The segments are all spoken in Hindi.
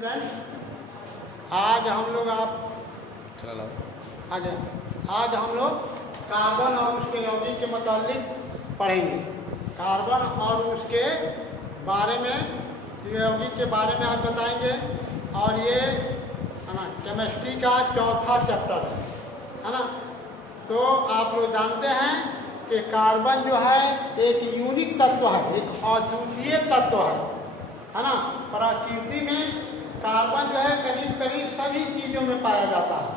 फ्रेंड्स, आज हम लोग चलो आगे आज हम लोग कार्बन और उसके यौगिक के मुताबिक पढ़ेंगे। कार्बन और उसके बारे में, यौगिक के बारे में आज बताएंगे। और ये है ना केमिस्ट्री का चौथा चैप्टर है ना। तो आप लोग जानते हैं कि कार्बन जो है एक यूनिक तत्व है, एक अद्वितीय तत्व है ना। प्रकृति में कार्बन जो है करीब करीब सभी चीज़ों में पाया जाता है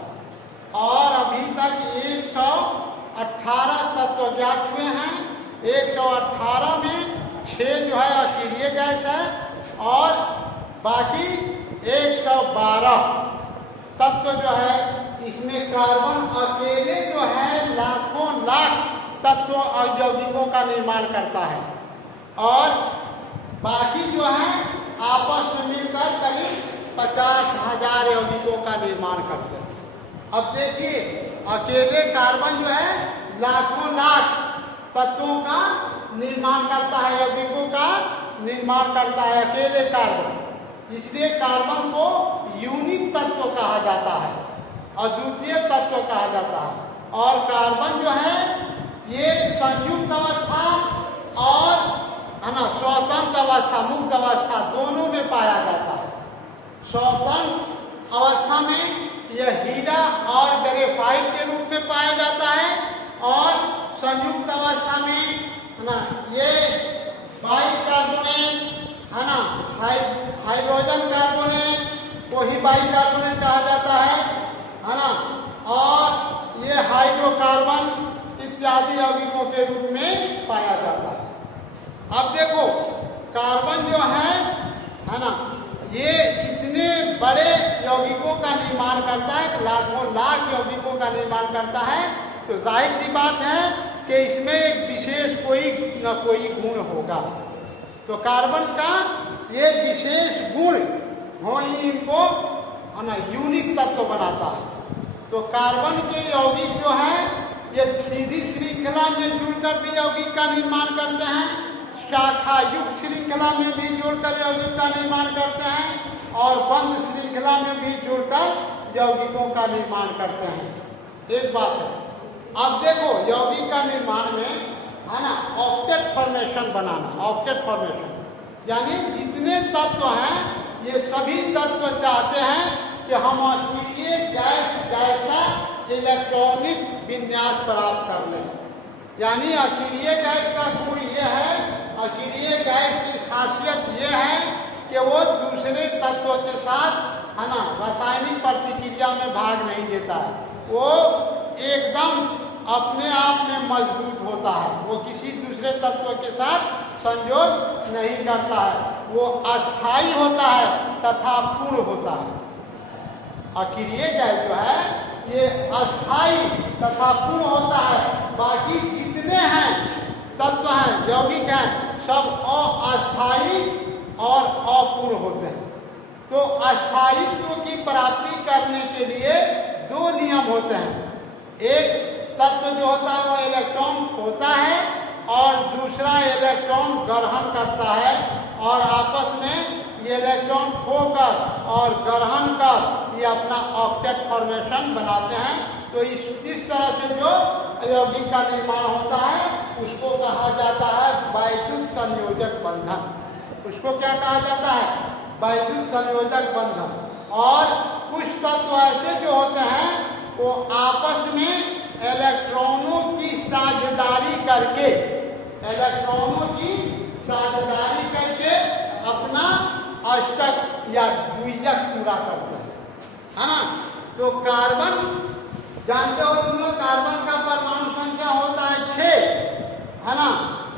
और अभी तक 118 तत्व ज्ञात हुए हैं। 118 में 6 जो है अकीरीय गैस है और बाकी 112 तत्व जो है इसमें कार्बन अकेले जो है लाखों लाख तत्व और यौगिकों का निर्माण करता है और बाकी जो है आपस में मिलकर करीब 50,000 यौगिकों का निर्माण करते हैं। अब देखिए, अकेले कार्बन जो है लाखों लाख तत्वों का निर्माण करता है, यौगिकों का निर्माण करता है अकेले कार्बन। इसलिए कार्बन को यूनिक तत्व कहा जाता है, अद्वितीय तत्व कहा जाता है। और कार्बन जो है ये संयुक्त अवस्था और है ना स्वतंत्र अवस्था, मुक्त अवस्था दोनों में पाया जाता है। स्वतंत्र अवस्था में यह हीरा और ग्रेफाइट के रूप में पाया जाता है और संयुक्त अवस्था में है ना ये बाइकार्बोनेट है ना, हाइड्रोजन कार्बोनेट को ही बाइकार्बोनेट कहा जाता है ना। और ये हाइड्रोकार्बन इत्यादि यौगिकों के रूप में पाया जाता है। अब देखो, कार्बन जो है ना ये इतने बड़े यौगिकों का निर्माण करता है, लाखों लाख यौगिकों का निर्माण करता है। तो जाहिर सी बात है कि इसमें एक विशेष कोई न कोई गुण होगा। तो कार्बन का ये विशेष गुण हो ही इनको है ना यूनिक तत्व बनाता है। तो कार्बन के यौगिक जो है ये सीधी श्रृंखला में जुड़कर भी यौगिक का निर्माण करते हैं, शाखा युक्त श्रृंखला में भी जुड़कर यौगिक का निर्माण करते हैं और बंद श्रृंखला में भी जुड़कर यौगिकों का निर्माण करते हैं। एक बात है, अब देखो यौगिक का निर्माण में है ना ऑक्टेट फॉर्मेशन बनाना। ऑक्टेट फॉर्मेशन यानी जितने तत्व हैं ये सभी तत्व चाहते हैं कि हम अकीरीय गैस जैसा इलेक्ट्रॉनिक विन्यास प्राप्त कर लें। यानी अकीरीय गैस का गुण ये है, अकीरीय गैस की खासियत ये है कि वो दूसरे तत्वों के साथ है ना रासायनिक प्रतिक्रिया में भाग नहीं लेता है। वो एकदम अपने आप में मजबूत होता है, वो किसी दूसरे तत्व के साथ संयोग नहीं करता है, वो अस्थायी होता है तथा पूर्ण होता है। अकीरीय गैस जो है ये अस्थायी तथा पूर्ण होता है। बाकी जितने हैं तत्व हैं, यौगिक हैं, सब अस्थायी और अपूर्ण होते हैं। तो अस्थायित्व की प्राप्ति करने के लिए 2 नियम होते हैं। एक तत्व जो होता है वो इलेक्ट्रॉन खोता है और दूसरा इलेक्ट्रॉन ग्रहण करता है और आपस में ये इलेक्ट्रॉन खोकर और ग्रहण कर ये अपना ऑक्टेट फॉर्मेशन बनाते हैं। तो इस तरह से जो यौगिक का निर्माण होता है उसको कहा जाता है वैद्युत संयोजक बंधन। उसको क्या कहा जाता है? वैद्युत संयोजक बंधन। और कुछ तत्व ऐसे जो होते हैं वो आपस में इलेक्ट्रॉनों की साझेदारी करके, इलेक्ट्रॉनों की साझेदारी करके अपना अष्टक या द्वियक पूरा करते हैं, है ना। तो कार्बन जानते हो तुम लोग, कार्बन का परमाणु संख्या होता है 6, है ना।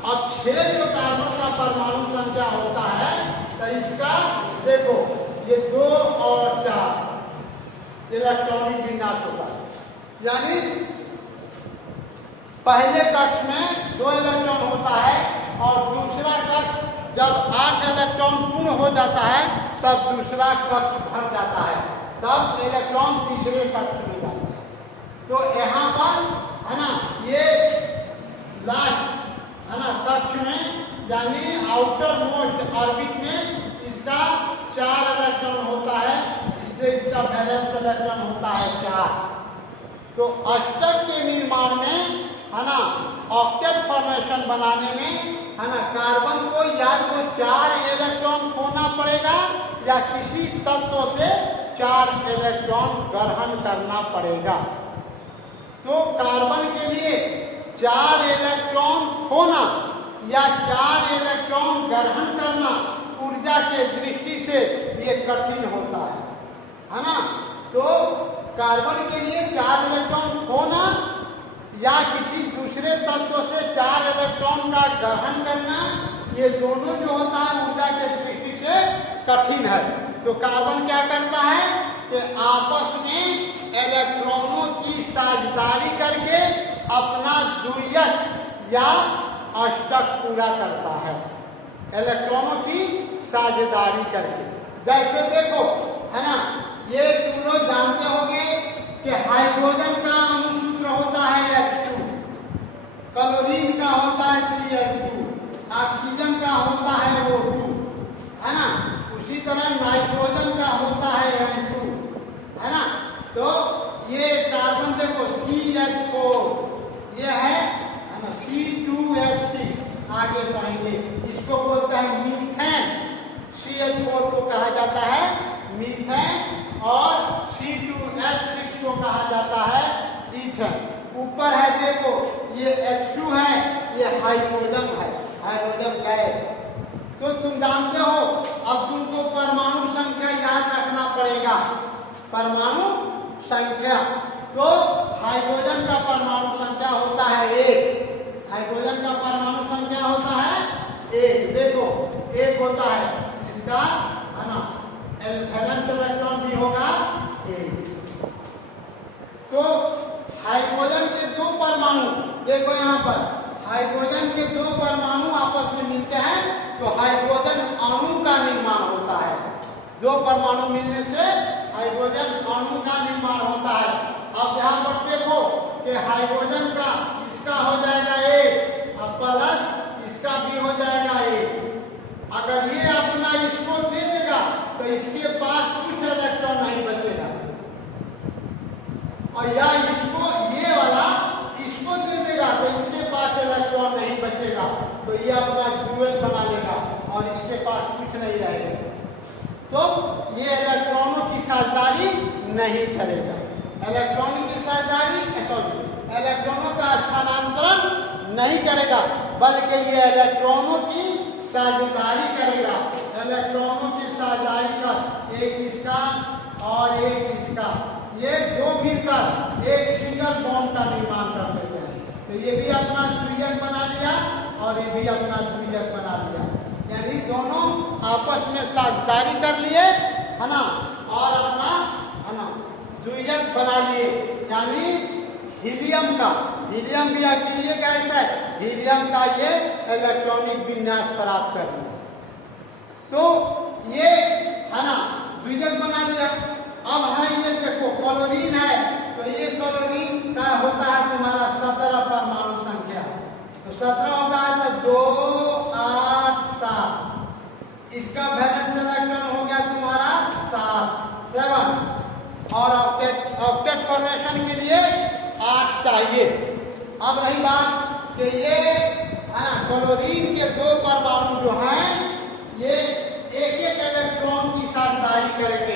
अब 6 जो कार्बन का परमाणु संख्या होता है तो इसका देखो ये 2 और 4 इलेक्ट्रॉनिक विन्यास होता है। यानी पहले कक्ष में 2 इलेक्ट्रॉन होता है और दूसरा कक्ष जब 8 इलेक्ट्रॉन पूर्ण हो जाता है तब दूसरा कक्ष भर जाता है, तब इलेक्ट्रॉन तीसरे कक्ष में जाता है। तो यहाँ पर है ना ये लास्ट है ना कक्ष में यानी आउटर मोस्ट ऑर्बिट में इसका 4 इलेक्ट्रॉन होता है इसका वैलेंस इलेक्ट्रॉन होता है 4। तो अष्टक के निर्माण में है ना, ऑक्टेट फॉर्मेशन बनाने में है ना, कार्बन को या तो 4 इलेक्ट्रॉन खोना पड़ेगा या किसी तत्व से 4 इलेक्ट्रॉन ग्रहण करना पड़ेगा। तो कार्बन के लिए 4 इलेक्ट्रॉन खोना या 4 इलेक्ट्रॉन ग्रहण करना ऊर्जा के दृष्टि से ये कठिन होता है ना। तो कार्बन के लिए 4 इलेक्ट्रॉन खोना या किसी दूसरे तत्व से 4 इलेक्ट्रॉन का ग्रहण करना, ये दोनों जो होता है ऊर्जा के दृष्टि से कठिन है। तो कार्बन क्या करता है कि आपस में इलेक्ट्रॉनों की साझेदारी करके अपना द्वियक या अष्टक पूरा करता है, इलेक्ट्रॉनों की साझेदारी करके। जैसे देखो है ना, ये तुम लोग जानते होंगे कि हाइड्रोजन का अणु सूत्र होता है H2, क्लोरीन का होता है Cl2, ऑक्सीजन का होता है O2, है ना। उसी तरह नाइट्रोजन का होता है N2, है ना। तो ये कार्बन देखो CH4, ये है ना C2H6, आगे पढ़ेंगे। इसको बोलते हैं मीथेन, CH4 को कहा जाता है मीथेन और C2H6 को कहा जाता है ईथेन। ऊपर है देखो ये H2 है, ये हाइड्रोजन है, हाइड्रोजन गैस। तो तुम जानते हो, अब तुमको परमाणु संख्या याद रखना पड़ेगा, परमाणु संख्या। तो हाइड्रोजन का परमाणु संख्या होता है 1, हाइड्रोजन का परमाणु संख्या होता है 1। देखो 1 होता है इसका, है ना, वैलेंस इलेक्ट्रॉन भी होगा 1। तो हाइड्रोजन के 2 परमाणु, देखो यहाँ पर हाइड्रोजन के 2 परमाणु आपस में मिलते हैं तो हाइड्रोजन अणु का निर्माण होता है। 2 परमाणु मिलने से हाइड्रोजन अणु का निर्माण होता है। अब यहाँ पर देखो कि हाइड्रोजन का इसका हो जाएगा 1 और प्लस इसका भी हो जाएगा 1। अगर ये अपना इसको दे देगा तो इसके पास कुछ इलेक्ट्रॉन नहीं बचेगा, और या इसको ये वाला इसको दे देगा तो इसके पास इलेक्ट्रॉन नहीं बचेगा, तो ये अपना ड्यूएट बना लेगा और इसके पास कुछ नहीं रहेगा। तो ये इलेक्ट्रॉनों की साझेदारी नहीं करेगा, इलेक्ट्रॉनों की साझेदारी इलेक्ट्रॉनों का स्थानांतरण नहीं करेगा, बल्कि ये इलेक्ट्रॉनों की साझेदारी करेगा। इलेक्ट्रॉनों की साझेदारी का एक इसका और एक इसका, ये दो मिलकर एक सिंगल बॉन्ड का निर्माण कर देते हैं। तो ये भी अपना द्वियक बना लिया और ये भी अपना द्वियक बना लिया, यानी दोनों आपस में साझेदारी कर लिए, है ना, और अपना, है ना, द्वियक बना लिए। यानी हीलियम का, हीलियम भी अकेले गैस है, हीलियम का ये इलेक्ट्रॉनिक विन्यास प्राप्त कर लिया। तो ये, है ना, द्वियक बना लिया। अब है ये देखो क्लोरीन है, तो ये क्लोरीन का होता है तुम्हारा 17 परमाणु संख्या, तो 17 होता है तो 2, 8, 7, इसका वैलेंस इलेक्ट्रॉन हो गया तुम्हारा 7 और ऑक्टेट फॉर्मेशन के लिए 8 चाहिए। अब रही बात कि ये, है ना, क्लोरीन के 2 परमाणु जो हैं ये एक इलेक्ट्रॉन की साझेदारी करेंगे,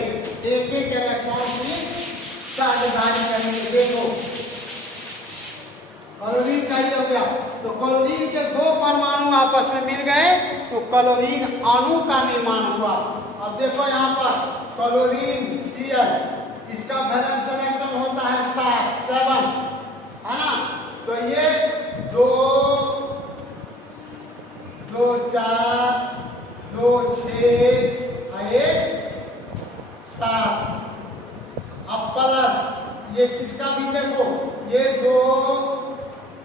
एक इलेक्ट्रॉन की साझेदारी करेंगे। देखो क्लोरीन का ये हो गया, तो क्लोरीन के 2 परमाणु आपस में मिल गए तो क्लोरीन अणु का निर्माण हुआ। अब देखो यहाँ पर क्लोरीन Cl, इसका वैलेंस इलेक्ट्रॉन होता है 7, है ना। तो ये 2, 2, 4, 2, 6 और 1, 7। अब प्लस ये किसका भी देखो, ये 2,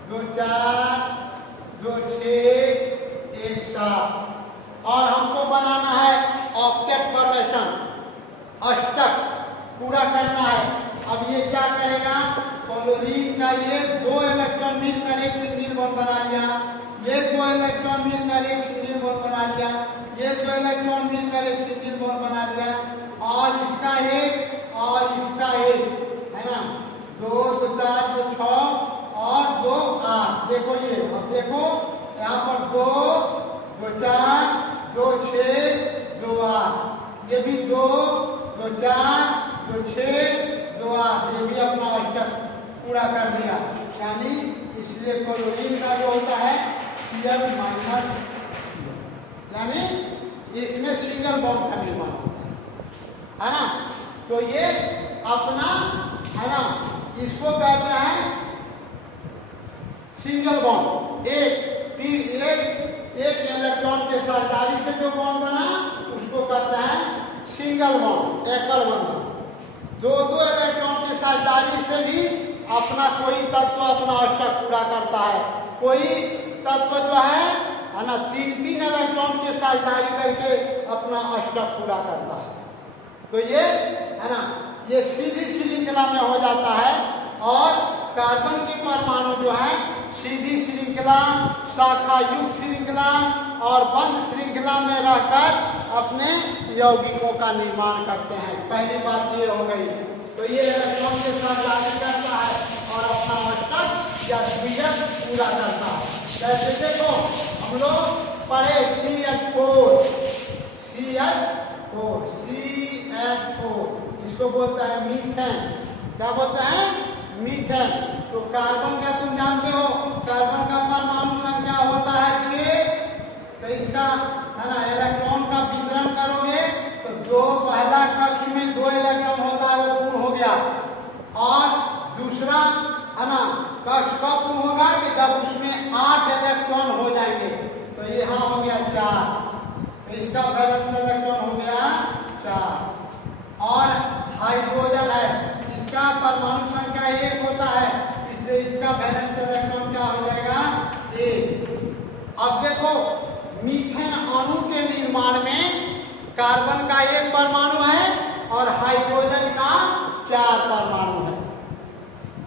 2, 4, 2, 6, 1, 7। और हमको बनाना है ऑक्टेट फॉर्मेशन, अष्टक पूरा करना है। अब ये क्या करेगा, क्लोरीन का ये 2 इलेक्ट्रॉन मिलकर एक सिंगल बॉन्ड बना लिया, ये 2 इलेक्ट्रॉन मिलकर एक सिंगल बॉन्ड बना लिया, ये 2 इलेक्ट्रॉन मिलकर एक सिंगल बॉन्ड बना लिया, और इसका 1 और इसका 1, है ना, 2 2 4 2 6 और 2 8। देखो ये, अब देखो यहाँ पर 2 2 4 2 6 2 8, ये भी 2 2 4 2 6 2 8, ये भी अपना अष्टक पूरा कर दिया। यानी इसलिए क्लोरीन का जो होता है Cl माइनस, यानी इसमें सिंगल बॉन्ड का निर्माण होता है ना। तो ये अपना, है ना, इसको कहते हैं सिंगल बॉन्ड। एक इलेक्ट्रॉन के साथ जारी से जो बॉन्ड बना उसको कहते हैं सिंगल बॉन्ड, एकल बंधन। 2 इलेक्ट्रॉन के साथ जारी से भी अपना कोई तत्व अपना अष्टक पूरा करता है। कोई तत्व जो है ना, 3 इलेक्ट्रॉन के साथ जारी करके अपना अष्टक पूरा करता है। तो ये, है ना, ये सीधी श्रृंखला में हो जाता है। और कार्बन के परमाणु जो है सीधी श्रृंखला, शाखा युक्त श्रृंखला और बंद श्रृंखला में रहकर अपने यौगिकों का निर्माण करते हैं। पहली बात ये हो गई। तो ये इलेक्ट्रॉन के साथ जारी करता है और अपना अष्टक या द्वितीयक पूरा करता है। जैसे देखो हम लोग पढ़े CH4, इसको बोलता है मीथेन। क्या बोलता है? मीथेन। तो कार्बन का तुम जानते हो, कार्बन का परमाणु संख्या होता है 6। तो इसका, है ना, इलेक्ट्रॉन का वितरण करोगे तो जो पहला कक्ष में 2 इलेक्ट्रॉन होता है वो पूर्ण हो गया। और दूसरा, है ना, कक्ष कब पूर्ण होगा कि जब उसमें 8 इलेक्ट्रॉन हो जाएंगे। तो यहाँ हो गया 4, तो इसका वैलेंस इलेक्ट्रॉन हो गया 4। और हाइड्रोजन है, इसका परमाणु संख्या 1 होता है, इसलिए इसका वैलेंस इलेक्ट्रॉन क्या हो जाएगा? 1। अब देखो मीथेन अणु के निर्माण में कार्बन का 1 परमाणु है और हाइड्रोजन का 4 परमाणु है।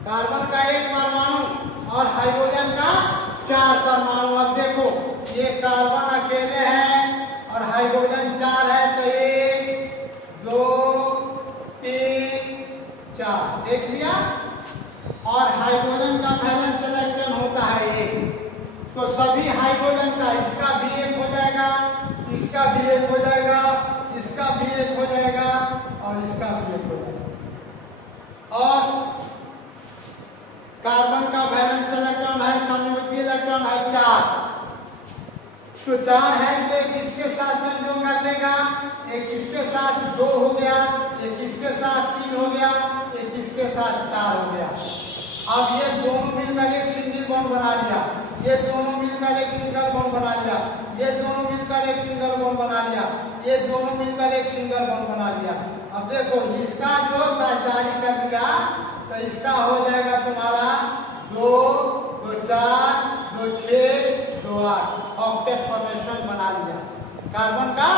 कार्बन का 1 परमाणु और हाइड्रोजन का 4 परमाणु। अब देखो ये कार्बन अकेले है और हाइड्रोजन 4 है, तो 1 2 3 4 देख लिया। और हाइड्रोजन का वैलेंस इलेक्ट्रॉन होता है 1। तो सभी हाइड्रोजन का, इसका भी 1 हो जाएगा, इसका भी 1 हो जाएगा, इसका भी 1 हो जाएगा और इसका भी 1 हो जाएगा। और कार्बन का वैलेंस इलेक्ट्रॉन है, समयोगी इलेक्ट्रॉन है 4। तो 4 है तो एक इसके साथ संयोग कर लेगा, एक इसके साथ 2 हो गया, एक इसके साथ 3 हो गया, एक इसके साथ 4 हो गया। अब ये दोनों मिलकर एक सिंगल बॉन्ड बना लिया, ये दोनों मिलकर एक सिंगल बॉन्ड बना लिया, ये दोनों मिलकर एक सिंगल बॉन्ड बना लिया, ये दोनों मिलकर एक सिंगल बॉन्ड बना लिया। अब देखो इसका जो साझेदारी कर दिया तो इसका हो जाएगा तुम्हारा 2 2 4 2 6 2 8, ऑक्टेट फॉर्मेशन बना लिया। कार्बन का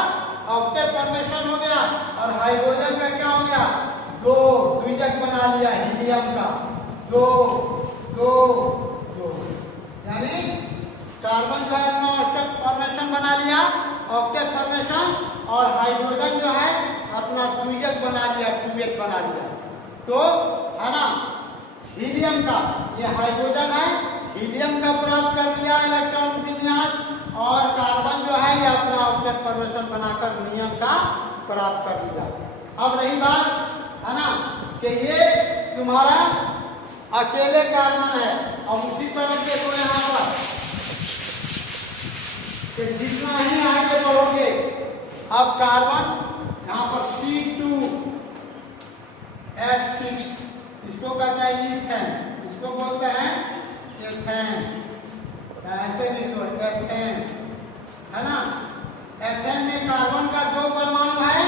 ऑक्टेट फॉर्मेशन हो गया और हाइड्रोजन का क्या हो गया? 2 द्वितीयक बना लिया हीलियम का, 2 2 2। यानी कार्बन जो है अपना ऑक्टेट फॉर्मेशन बना लिया, ऑक्टेट फॉर्मेशन, और हाइड्रोजन जो है अपना द्वितीयक बना लिया, 2 बना लिया। तो, है ना, हीलियम का, ये हाइड्रोजन है, हीलियम का प्राप्त कर लिया इलेक्ट्रॉन विन्यास, और कार्बन जो है ये अपना ऑक्टेट फॉर्मेशन बनाकर नियम का प्राप्त कर लिया। अब रही बात, है ना, कि ये तुम्हारा अकेले कार्बन है। और उसी तरह देखो यहाँ पर कि जितना ही आगे बढ़ोगे, अब कार्बन यहाँ पर C2H6, इसको कहते हैं ईथेन, इसको बोलते हैं एथेन, ऐसे लिखो एथेन, है ना। एथेन में कार्बन का 2 परमाणु है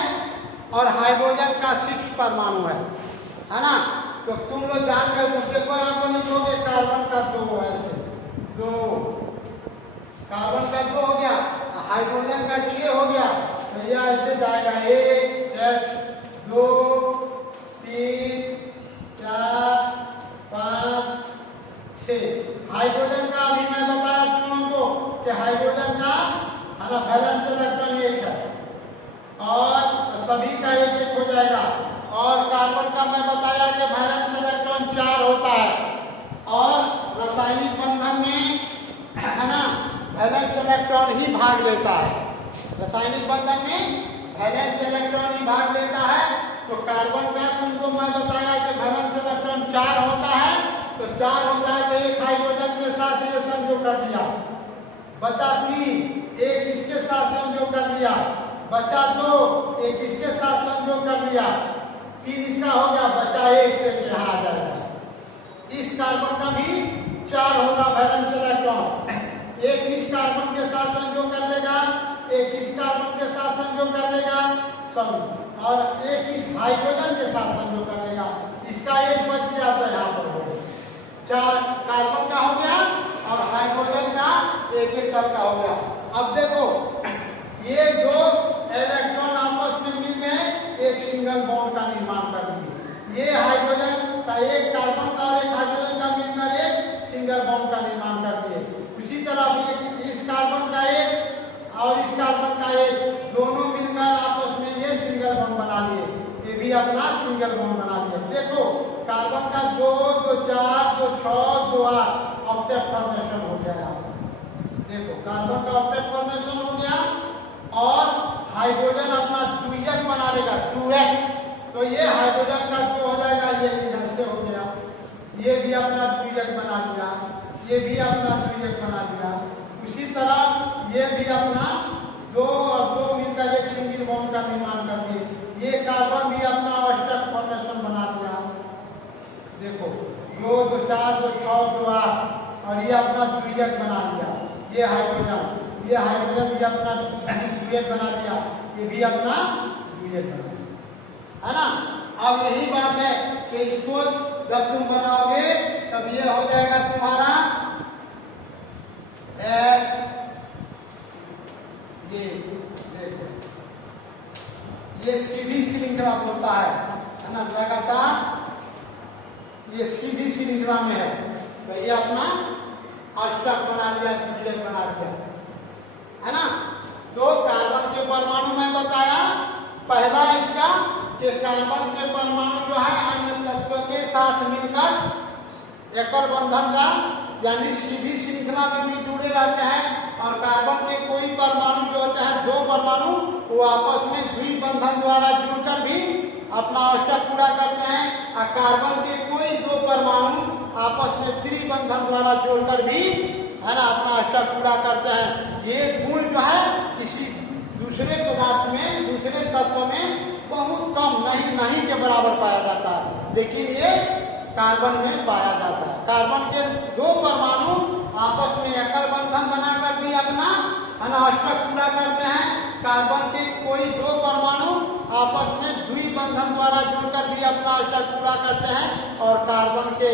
और हाइड्रोजन का 6 परमाणु है ना। तो तुम लोग जान गए, तो देखो यहाँ पर लिखोगे कार्बन का 2 है, ऐसे 2, कार्बन का 2 हो गया, हाइड्रोजन का 6 हो गया, तो यह ऐसे जाएगा 1 H 2 3 4 5 6। हाइड्रोजन का अभी मैं बताया तुम लोगों को कि हाइड्रोजन का, है ना, वैलेंस इलेक्ट्रॉन 1 है और सभी का 1 1 हो जाएगा। और कार्बन का मैं बताया कि वैलेंस इलेक्ट्रॉन 4 होता है और रासायनिक बंधन में है ना वैलेंस इलेक्ट्रॉन ही भाग लेता है। रासायनिक बंधन में वैलेंस इलेक्ट्रॉन ही भाग लेता है। तो कार्बन का तुमको मैं बताया कि वैलेंस इलेक्ट्रॉन 4 होता है, तो 4 होता है तो एक हाइड्रोजन के साथ ये संयोग कर दिया, बचा 3, एक इसके साथ संयोग कर दिया, बचा 2, एक इसके साथ संयोग कर दिया, 3 इसका हो गया, बचा 1 यहाँ आ जाएगा। इस कार्बन का भी 4 होगा वैलेंस इलेक्ट्रॉन, एक इस कार्बन के साथ संयोग कर लेगा, एक इस कार्बन के साथ संयोग कर लेगा और एक इस हाइड्रोजन के साथ संयोग कर लेगा। इसका एक बच गया तो यहाँ पर हो गया, 4 कार्बन का हो गया और हाइड्रोजन का एक सबका हो गया। अब देखो ये 2 इलेक्ट्रॉन आपस में मिल गए एक सिंगल बॉन्ड का निर्माण कर दिए। ये हाइड्रोजन का एक कार्बन का और एक हाइड्रोजन का मिलकर एक सिंगल बॉन्ड का निर्माण कर दिए। उसी तरह इस कार्बन का एक और इस कार्बन का एक दोनों मिलकर आपस में ये सिंगल बॉन्ड बना लिए, ये भी अपना सिंगल बॉन्ड बना लिया। देखो कार्बन का 2, 2, 4, 2, 6, 2, 8 ऑक्टेट फॉर्मेशन हो गया। देखो कार्बन का ऑक्टेट फॉर्मेशन हो गया और हाइड्रोजन अपना द्वियक बना लेगा 2x, तो ये हाइड्रोजन का 2 हो जाएगा, ये इधर से हो गया, ये भी अपना द्वियक बना लिया, ये भी अपना द्वियक बना लिया। उसी तरह ये भी अपना 2 और 2 मिलकर एक सिंगल बॉन्ड का निर्माण कर दिए। ये कार्बन भी अपना ऑक्टेट फॉर्मेशन बना लिया। देखो 2, 2, 4, 2, 6, 2, 8 और ये अपना द्वियक बना लिया। ये हाइड्रोजन भी अपना द्वियक बना लिया, ये भी अपना द्वियक बना लिया, है ना। अब यही बात है कि इसको जब तुम बनाओगे तब ये हो जाएगा तुम्हारा ये देखो ये सीधी श्रृंखला बोलता है ना, लगातार ये सीधी श्रृंखला में है, तो ये अपना अष्टक बना लिया, द्वियक बना लिया, है ना। तो कार्बन के परमाणु में बताया पहला इसका कि कार्बन के परमाणु जो है अन्य तत्व के साथ मिलकर एकल बंधन का यानी सीधी श्रृंखला में भी जुड़े रहते हैं। और कार्बन के कोई परमाणु जो होते हैं 2 परमाणु वो आपस में द्विबंधन द्वारा जुड़कर भी अपना आवश्यक पूरा करते हैं। और कार्बन के कोई 2 परमाणु आपस में त्रिबंधन द्वारा जोड़कर भी है ना अपना आवश्यक पूरा करते हैं। ये गुण जो है किसी दूसरे पदार्थ में दूसरे तत्व में बहुत कम नहीं के बराबर पाया जाता है, लेकिन ये कार्बन में पाया जाता है। कार्बन के 2 परमाणु आपस में एकल बंधन बनाकर भी अपना अनावश्यक पूरा करते हैं। कार्बन के कोई 2 परमाणु आपस में द्विबंधन द्वारा जुड़कर भी अपना आवश्यक पूरा करते हैं और कार्बन के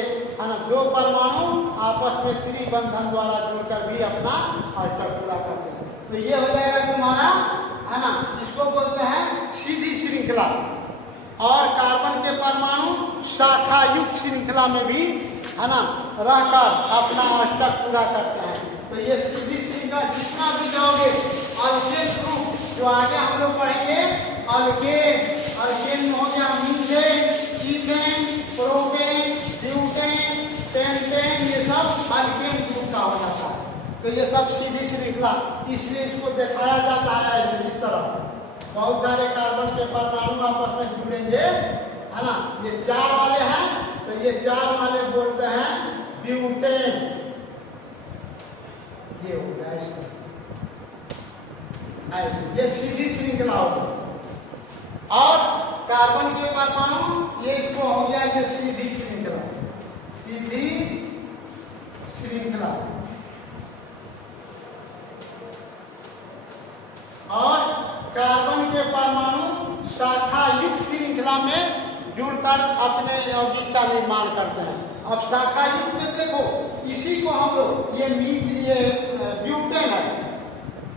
2 परमाणु आपस में त्रिबंधन द्वारा जुड़कर भी अपना आवश्यक पूरा करते हैं। तो ये हो जाएगा तुम्हारा है ना, इसको बोलते हैं सीधी श्रृंखला। और कार्बन के परमाणु शाखा युक्त श्रृंखला में भी है ना रहकर अपना अष्टक पूरा करते हैं। तो ये सीधी श्रृंखला जितना भी जाओगे अल्केन ग्रुप जो आगे हम लोग पढ़ेंगे, अल्केन हो गया methane, ethane, propane, butane, pentane, ये सब अल्केन ग्रुप का हो जाता है। तो ये सब सीधी श्रृंखला, इसलिए इसको दिखाया जाता है ऐसे इस तरह। बहुत सारे कार्बन के परमाणु आपस में जुड़ेंगे है ना, ये 4 वाले हैं तो ये 4 वाले बोलते हैं ब्यूटेन। ये हो गया ऐसे, ये सीधी श्रृंखला हो गई। और कार्बन के परमाणु ये इसको हो गया ये सीधी श्रृंखला, सीधी श्रृंखला। और कार्बन के परमाणु शाखा युक्त श्रृंखला में जुड़कर अपने यौगिक का निर्माण करते हैं। अब शाखा युक्त में देखो इसी को हम लोग ये ब्यूटेन है,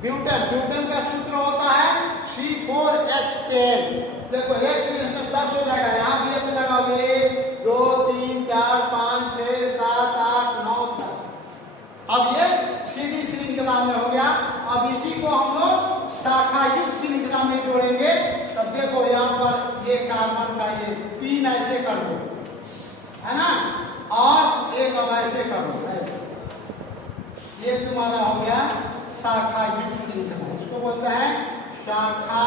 ब्यूटेन का सूत्र होता है C4H10। देखो H इसमें 10 हो जाएगा, यहाँ भी H लगाओगे 1 2 3 4 5 6 7 8 9 10। अब ये सीधी श्रृंखला में हो गया। अब इसी को हम लोग शाखा युक्त श्रृंखला में जोड़ेंगे। तब देखो यहाँ पर ये कार्बन का ये 3 ऐसे कर दो, है ना, और एक अब ऐसे कर दो, ऐसे। ये तुम्हारा हो गया शाखा युक्त श्रृंखला। इसको बोलते हैं शाखा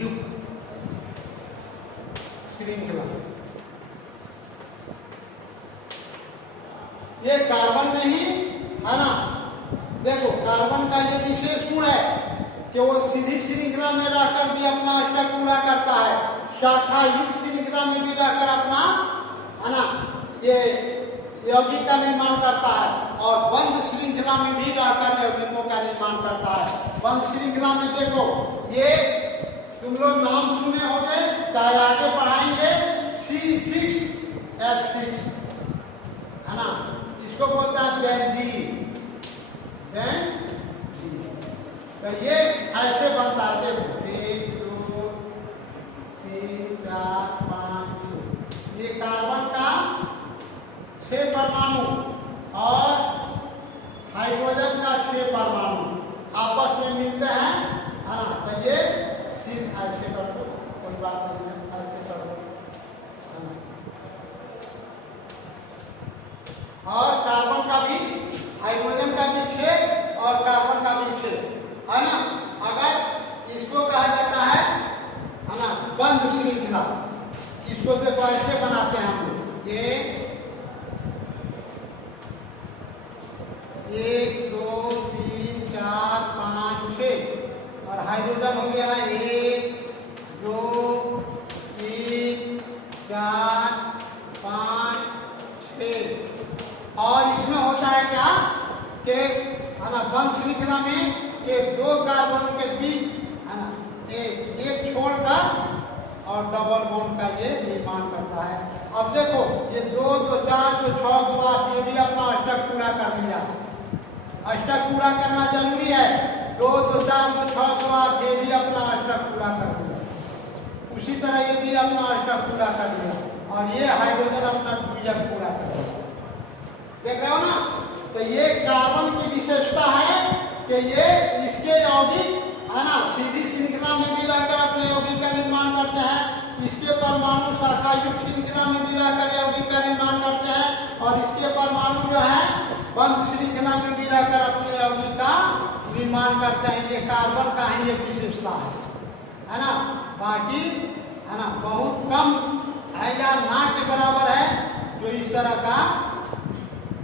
युक्त श्रृंखला। ये कार्बन में ही, है ना, देखो कार्बन का ये विशेष गुण है कि वो सीधी श्रृंखला में रहकर भी अपना अष्टक पूरा करता है, शाखा युक्त श्रृंखला में भी रहकर अपना, है ना, ये यौगिक का निर्माण करता है, और बंद श्रृंखला में भी रहकर यौगिकों का निर्माण करता है। बंद श्रृंखला में देखो, ये तुम लोग नाम सुने होंगे, चाहे आगे पढ़ाएंगे, C6H6, है ना, इसको बोलता है बेंजीन। तो ये ऐसे बनता है, देखो 1 2 3 4 5 6, ये कार्बन का 6 परमाणु और हाइड्रोजन का 6 परमाणु आपस में मिलते हैं, है ना, तो ये सिर्फ ऐसे कर दो, कोई बात नहीं है, ऐसे कर दो। और कार्बन का भी, हाइड्रोजन का भी 6 और कार्बन का भी 6, है ना। अगर इसको कहा जाता है ना बंद श्रृंखला, इसको देखो ऐसे बनाते हैं हम लोग, ये 1 2 3 4 5 6, और हाइड्रोजन हो गया 1 2 3 4 5 6। और इसमें होता है क्या कि, है ना, बंद श्रृंखला में ये 2 कार्बनों के बीच, है ना, एक छोड़कर और डबल बॉन्ड का ये निर्माण करता है। अब देखो ये 2 2 4 2 6 2 8, ये भी अपना अष्टक पूरा कर लिया। अष्टक पूरा करना जरूरी है, 2 2 4 2 6 2 8, ये भी अपना अष्टक पूरा कर लिया। उसी तरह ये भी अपना अष्टक पूरा कर लिया, और ये हाइड्रोजन अपना द्वितीयक पूरा कर लिया। देख रहे हो ना, तो ये कार्बन की विशेषता है कि ये इसके यौगिक, है ना, सीधी श्रृंखला में भी रहकर अपने यौगिक का निर्माण करते हैं, इसके परमाणु शाखा युक्त श्रृंखला में भी रहकर यौगिक का निर्माण करते हैं, और इसके परमाणु जो है बंद श्रृंखला में भी रहकर अपने यौगिक का निर्माण करते हैं। ये कार्बन का ही एक विशेषता है ना। बाकी, है ना, बहुत कम है या ना के बराबर है जो इस तरह का,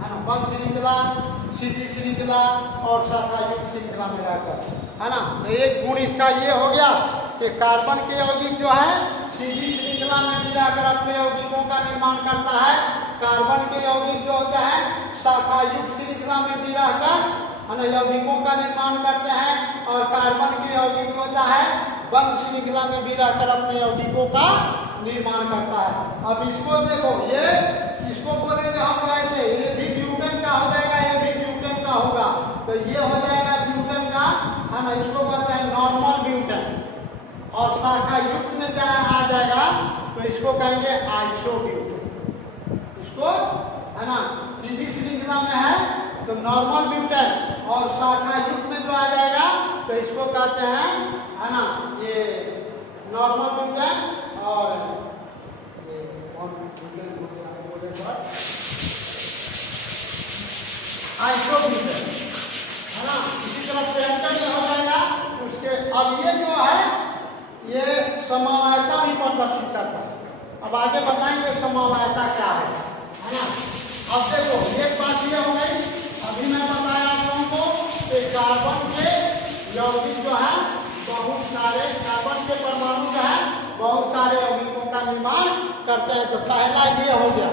है ना, बंद श्रृंखला, सीधी श्रृंखला और शाखा युक्त श्रृंखला में रहकर, है ना। तो एक गुण इसका ये हो गया कि कार्बन के यौगिक जो है सीधी श्रृंखला में भी रहकर अपने यौगिकों का निर्माण करता है। कार्बन के यौगिक जो होते हैं शाखा युक्त श्रृंखला में भी रहकर, है ना, यौगिकों का निर्माण करते हैं, और कार्बन के यौगिक होता है बंद श्रृंखला में भी रहकर अपने यौगिकों का निर्माण करता है। अब इसको देखो, ये इसको बोलेंगे हम ऐसे, ये भी ब्यूटेन का हो जाएगा, ये भी ब्यूटेन का होगा, तो ये हो जाएगा ब्यूटेन का, है ना, इसको कहते हैं नॉर्मल ब्यूटेन। और शाखा युक्त में क्या आ जाएगा, तो इसको कहेंगे आइसोब्यूटेन। इसको, है ना, सीधी श्रृंखला में है तो नॉर्मल ब्यूटेन, और शाखा युक्त में जो आ जाएगा तो इसको कहते हैं, है ना, ये नॉर्मल ब्यूटेन, और ये आइसोब्यूटेन, है ना। इसी तरह पेंटन में हो जाएगा उसके। अब ये जो है ये समवायता भी प्रदर्शित करता है। अब आगे बताएंगे समवायता क्या है ना। अब देखो एक बात ये हो गई, अभी मैं बताया आप लोगों को कि कार्बन के यौगिक जो है बहुत सारे, कार्बन के परमाणु जो है बहुत सारे यौगिकों का निर्माण करते हैं। तो पहला ये हो गया।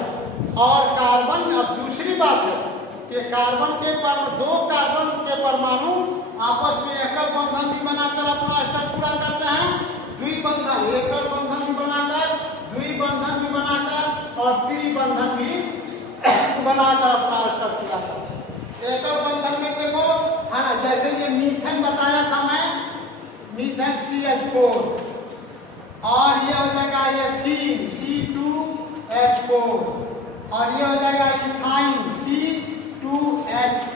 और कार्बन, अब दूसरी बात है कि कार्बन के दो कार्बन के परमाणु आपस में एकल बंधन भी बनाकर अपना अष्टक पूरा करते हैं, द्विबंधन, एकल बंधन भी बनाकर, द्विबंधन भी बनाकर, और त्रिबंधन भी बनाकर अपना अष्टक पूरा करते हैं। एकल बंधन में देखो, है ना, जैसे ये मीथेन बताया था मैं, मीथेन CH4, और ये हो जाएगा एथीन C2H4, और ये हो जाएगा इथाइन C2H2।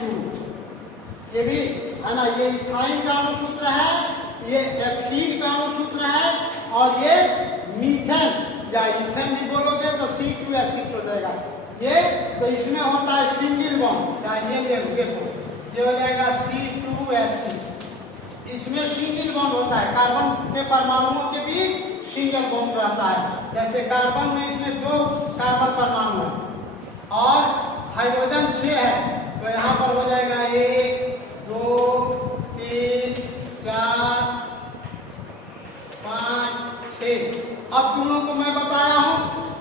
ये भी, है ना, ये इथाइन का अणुसूत्र है, ये एथीन का अणुसूत्र है, और ये मीथेन या इथेन भी बोलोगे तो C2H6 हो जाएगा ये। तो इसमें होता है सिंगल बॉन्ड, या ये देखो ये हो जाएगा C2H6, इसमें सिंगल बॉन्ड होता है। कार्बन के परमाणुओं के बीच सिंगल बॉन्ड रहता है। जैसे कार्बन में इसमें 2 कार्बन परमाणु है और हाइड्रोजन 6 है, तो यहाँ पर हो जाएगा 1 2 3 4 5 6। अब दोनों को मैं बताया हूं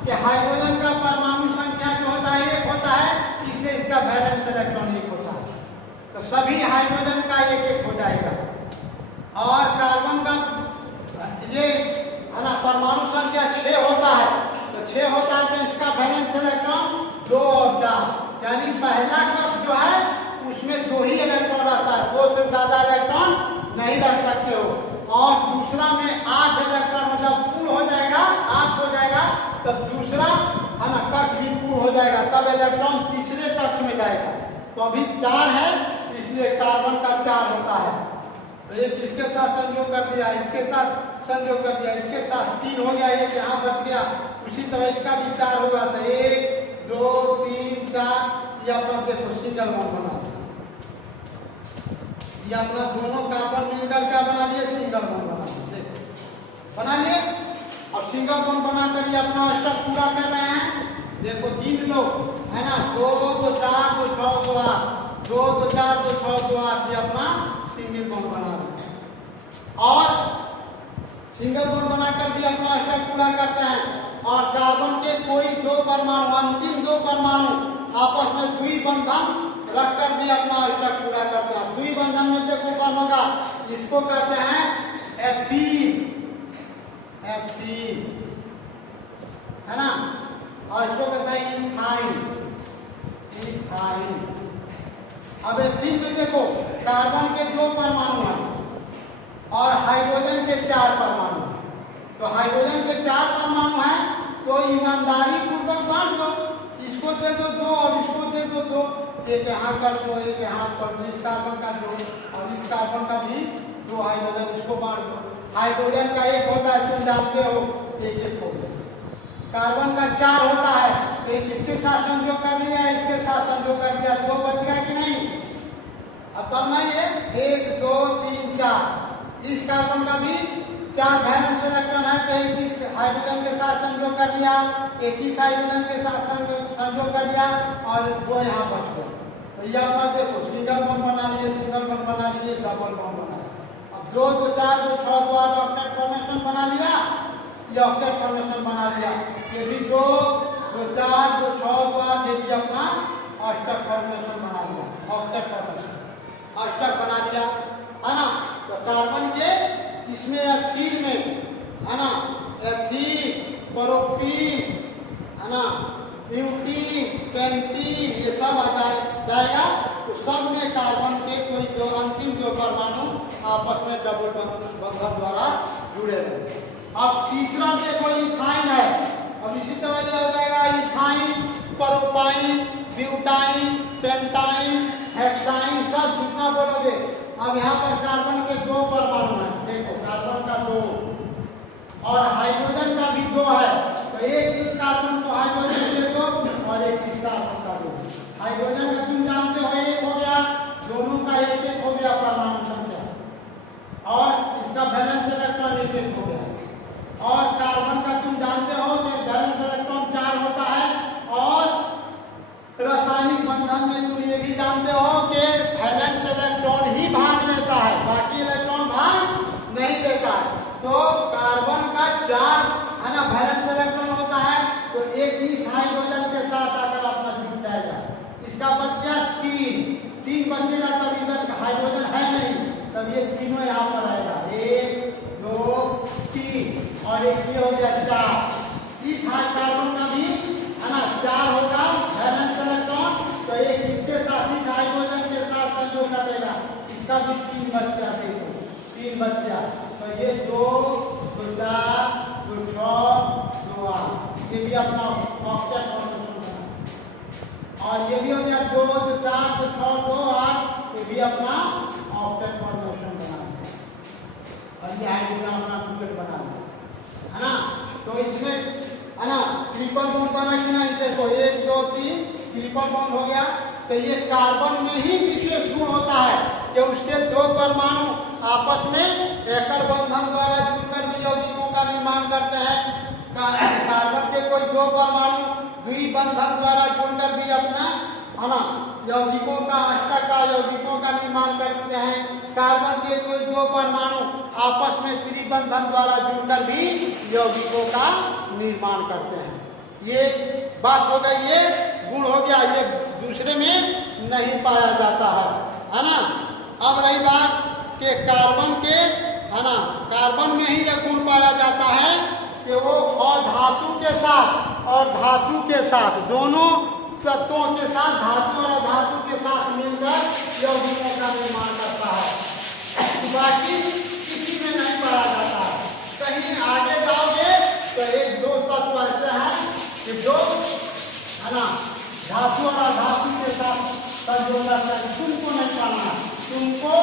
कि हाइड्रोजन का परमाणु संख्या जो होता है 1 होता है, इसलिए इसका वैलेंस इलेक्ट्रॉन 1 होता है। तो सभी हाइड्रोजन का 1 हो जाएगा। और कार्बन का ये है ना परमाणु संख्या 6 होता है, तो 6 होता है तो इसका वैलेंस इलेक्ट्रॉन 2 और 4, यानी पहला कप जो है उसमें 2 ही इलेक्ट्रॉन रहता है, 2 से ज्यादा इलेक्ट्रॉन नहीं रख सकते हो। और दूसरा में 8 इलेक्ट्रॉन जब पूर्ण हो जाएगा 8 हो जाएगा तब दूसरा है ना कक्ष भी पूर्ण हो जाएगा, तब इलेक्ट्रॉन तीसरे कक्ष में जाएगा। तो अभी 4 है इसलिए कार्बन का 4 होता है। तो ये किसके साथ संयोग कर दिया, इसके साथ संयोग कर दिया, इसके साथ 3 हो गया, एक यहाँ बच गया। उसी तरह इसका भी 4 होगा, तो 1 2 3 4 ये अपना देखो सिंगल बॉन्ड बना, ये अपना दोनों कार्बन मिलकर क्या बना लिए, सिंगल बॉन्ड बना लिए। देखो बना लिए। अब सिंगल बॉन्ड बनाकर ये अपना स्टेप पूरा कर रहे हैं। देखो 3 लोग है ना, 2 2 4 2 6 2 8, 2 2 4 2 6 2 8 ये अपना सिंगल बॉन्ड बना रहे हैं। और सिंगल बॉन्ड बनाकर भी अपना स्टेप पूरा करते हैं। और कार्बन के कोई 2 परमाणु, अंतिम 2 परमाणु आपस में द्विबंधन रखकर भी अपना स्टेप पूरा करते हैं। द्विबंधन में देखो कौन होगा, इसको कहते हैं एथीन, एथीन है ना, और इसको कहते हैं इथाइन, इथाइन। अब एथीन में देखो कार्बन के 2 परमाणु हैं और हाइड्रोजन के 4 परमाणु। तो हाइड्रोजन के 4 परमाणु हैं, तो ईमानदारी पूर्वक बांट दो, इसको दे दो 2 और इसको दे दो 2, एक यहाँ कर दो, एक यहाँ पर दो, इस कार्बन का 2 और इस कार्बन का भी 2 हाइड्रोजन, इसको बांट दो। हाइड्रोजन का 1 होता है, तुम जानते हो, 1 हो गया। कार्बन का 4 होता है, तो किसके साथ संयोग कर लिया, इसके साथ संयोग कर लिया, 2 बच गया कि नहीं। अब तब ना ये 1 2 3 4, इस कार्बन का भी 4 वैलेंस इलेक्ट्रॉन है, तो एक इस हाइड्रोजन के साथ संयोग कर लिया, एक इस हाइड्रोजन के साथ संयोग कर लिया और 2 यहाँ बच गए। तो ये अपना देखो सिंगल बॉन्ड बना लिए, सिंगल बॉन्ड बना लिए, डबल बॉन्ड बना लिया। अब 2 2 4 2 6 2 8 ऑक्टेट फॉर्मेशन बना लिया, ये ऑक्टेट फॉर्मेशन बना लिया। ये भी 2 2 4 2 6 2 8 ये भी अपना ऑक्टेट फॉर्मेशन बना लिया, ऑक्टेट फॉर्मेशन ऑक्टेट बना लिया है ना। तो कार्बन के इसमें एथीन में है ना, एथीन प्रोपीन है ना, ब्यूटीन पेंटीन ये सब आ जाएगा। तो सब में कार्बन के कोई 2 अंतिम 2 परमाणु आपस में डबल बंधन द्वारा जुड़े रहे। अब तीसरा देखो इथाइन है। अब इसी तरह ये हो जाएगा ethyne propyne butyne pentyne hexyne, सब जितना बोलोगे। अब यहाँ पर कार्बन के 2 परमाणु हैं, देखो कार्बन का 2 और हाइड्रोजन का भी 2 है, तो एक इस कार्बन को हाइड्रोजन दे दो और एक इस कार्बन का 2। हाइड्रोजन का तुम जानते हो 1 हो गया, दोनों का 1 1 हो गया परमाणु संख्या, और इसका वैलेंस इलेक्ट्रॉन 1 1 हो गया। और कार्बन का तुम जानते हो कि वैलेंस इलेक्ट्रॉन 4 होता है, और रासायनिक बंधन में तुम ये भी जानते हो कि वैलेंस इलेक्ट्रॉन ही भाग देता है, बाकी इलेक्ट्रॉन भाग नहीं देता है। तो कार्बन का 4 है ना वैलेंस इलेक्ट्रॉन होता है, तो एक इस हाइड्रोजन के साथ आकर अपना जुड़ जाएगा, इसका बच गया 3 बचेगा, तब इधर हाइड्रोजन है नहीं, तब ये तीनों यहाँ पर आएगा 1 2 3 और एक ये हो गया 4। इस कार्बन का भी है ना 4 होगा वैलेंस इलेक्ट्रॉन, तो एक इसके साथ इस हाइड्रोजन के साथ संयोग करेगा, इसका भी 3 बच गया, देखो 3 बच गया। तो ये 2 2 4 2 6 2 8 ये भी अपना ऑक्टेट फॉर्मेशन बना, और ये भी हो गया 2 2 4 2 6 2 8 ये भी अपना ऑक्टेट फॉर्मेशन बना, और ये हाइड्रोजन अपना टुकड़ बना लिया। तो इसमें है ना ट्रिपल बॉन्ड बना कि नहीं, देखो 1 2 3 ट्रिपल बॉन्ड हो गया। तो ये कार्बन में ही विशेष गुण होता है कि उसके 2 परमाणु आपस में एकल बंधन द्वारा जुड़कर भी यौगिकों का निर्माण करते हैं। कार्बन के कोई 2 परमाणु द्विबंधन द्वारा जुड़कर भी अपना है ना यौगिकों का अष्टक का यौगिकों का निर्माण करते हैं। कार्बन के कोई 2 परमाणु आपस में त्रिबंधन द्वारा जुड़कर भी यौगिकों का निर्माण करते हैं। ये बात हो गई, ये गुण हो गया, ये दूसरे में नहीं पाया जाता है ना। अब रही बात कि कार्बन के है ना कार्बन में ही यह गुण पाया जाता है कि वो अधातु के साथ और धातु के साथ दोनों तत्वों के साथ धातु और अधातु के साथ मिलकर यौगिकों का निर्माण करता है। बाकी किसी में नहीं पाया जाता। कहीं आगे जाओगे तो 1 2 तत्व ऐसे हैं कि जो है ना धातु और अधातु के साथ संयोग करता है। तुमको नहीं पाना है, तुमको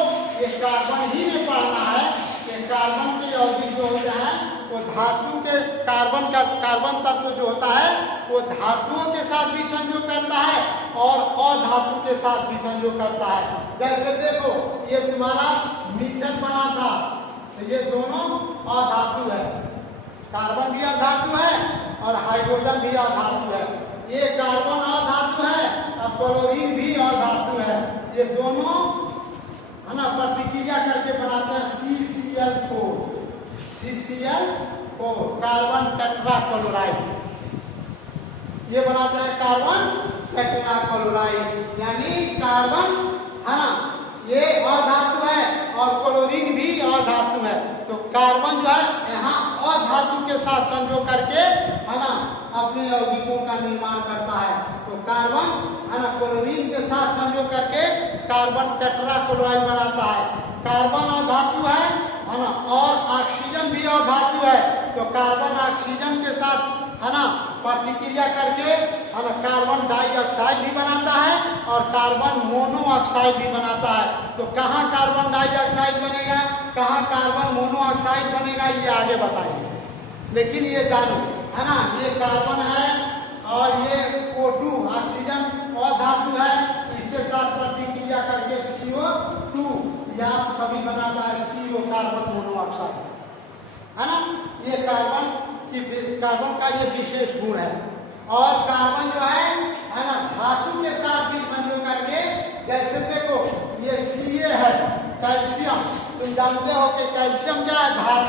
ये कार्बन ही में पाना है कि कार्बन के यौगिक जो होते हैं वो धातु के कार्बन तत्व जो होता है वो धातुओं के साथ भी संयोग करता है और अधातु के साथ भी संयोग करता है। जैसे देखो ये तुम्हारा मीथेन बना था तो ये दोनों अधातु है, कार्बन भी अधातु है और हाइड्रोजन भी अधातु है। ये कार्बन अधातु है और क्लोरीन भी अधातु है। ये दोनों है ना प्रतिक्रिया करके बनाते हैं CCl4 कार्बन टेट्राक्लोराइड। ये बनाता है कार्बन टेट्राक्लोराइड, यानी कार्बन है ना ये अधातु है और क्लोरीन भी अधातु है। तो कार्बन जो है यहाँ अधातु के साथ संयोग करके है ना अपने यौगिकों का निर्माण करता है। तो कार्बन है ना क्लोरीन के साथ संयोग करके कार्बन टेट्राक्लोराइड बनाता है। कार्बन अधातु है ना और ऑक्सीजन भी अधातु है। तो कार्बन ऑक्सीजन के साथ है ना प्रतिक्रिया करके है ना कार्बन डाइऑक्साइड भी बनाता है और कार्बन मोनोऑक्साइड भी बनाता है। तो कहाँ कार्बन डाइऑक्साइड बनेगा, कहाँ कार्बन मोनोऑक्साइड बनेगा, ये आगे बताएंगे। लेकिन ये जानो है ना ये कार्बन है और ये O2 ऑक्सीजन अधातु है, इसके साथ प्रतिक्रिया करके CO2 यहाँ कभी बनाता है CO कार्बन मोनोऑक्साइड है ना। ये कार्बन का ये विशेष गुण है। और कार्बन जो है ना धातु के साथ भी संयोग करके, जैसे देखो ये Ca है कैल्शियम, तुम जानते हो कि कैल्शियम क्या है, धातु